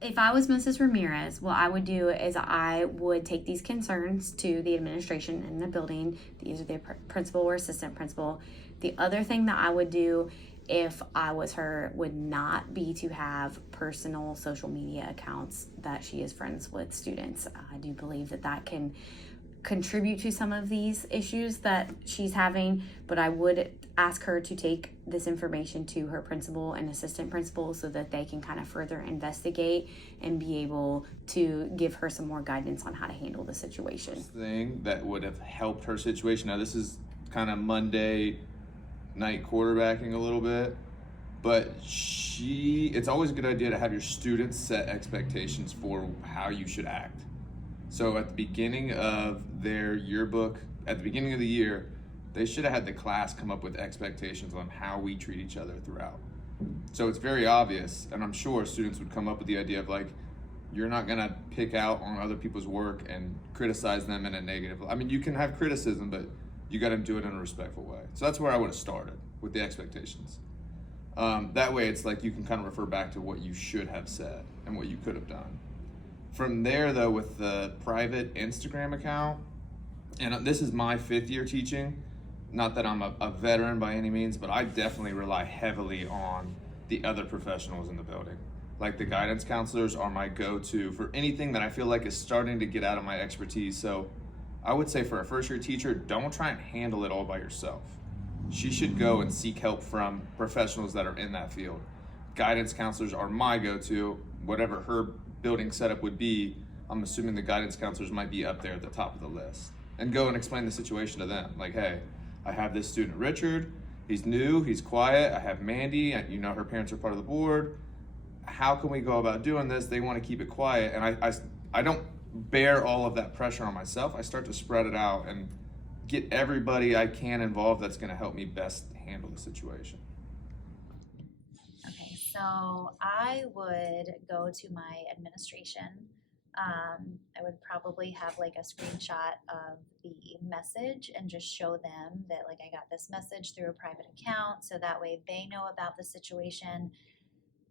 If I was Mrs. Ramirez, what I would do is I would take these concerns to the administration in the building, either the principal or assistant principal. The other thing that I would do if I was her would not be to have personal social media accounts that she is friends with students. I do believe that that can contribute to some of these issues that she's having, but I would ask her to take this information to her principal and assistant principal so that they can kind of further investigate and be able to give her some more guidance on how to handle the situation. Thing that would have helped her situation. Now, this is kind of Monday night quarterbacking a little bit, but it's always a good idea to have your students set expectations for how you should act. So at the beginning of their yearbook, at the beginning of the year, they should have had the class come up with expectations on how we treat each other throughout. So it's very obvious, and I'm sure students would come up with the idea of like, you're not gonna pick out on other people's work and criticize them in a negative. I mean, you can have criticism, but you gotta do it in a respectful way. So that's where I would have started with the expectations. That way it's like you can kind of refer back to what you should have said and what you could have done. From there, though, with the private Instagram account, and this is my 5th year teaching, not that I'm a veteran by any means, but I definitely rely heavily on the other professionals in the building. Like the guidance counselors are my go-to for anything that I feel like is starting to get out of my expertise. So I would say for a first year teacher, don't try and handle it all by yourself. She should go and seek help from professionals that are in that field. Guidance counselors are my go-to, whatever her building setup would be. I'm assuming the guidance counselors might be up there at the top of the list, and go and explain the situation to them. Like, hey, I have this student, Richard, he's new, he's quiet. I have Mandy, and you know her parents are part of the board. How can we go about doing this? They want to keep it quiet, and I don't bear all of that pressure on myself. I start to spread it out and get everybody I can involved that's going to help me best handle the situation. Okay, so I would go to my administration. I would probably have like a screenshot of the message and just show them that like I got this message through a private account, so that way they know about the situation.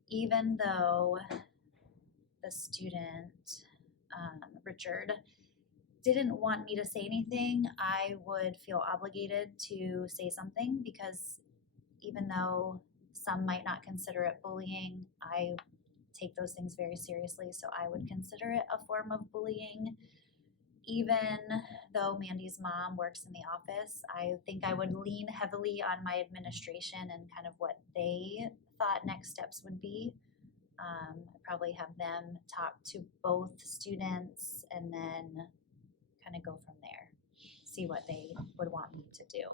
Even though the student, Richard, didn't want me to say anything, I would feel obligated to say something because even though some might not consider it bullying, I take those things very seriously, so I would consider it a form of bullying. Even though Mandy's mom works in the office, I think I would lean heavily on my administration and kind of what they thought next steps would be. I'd probably have them talk to both students and then kind of go from there, see what they would want me to do.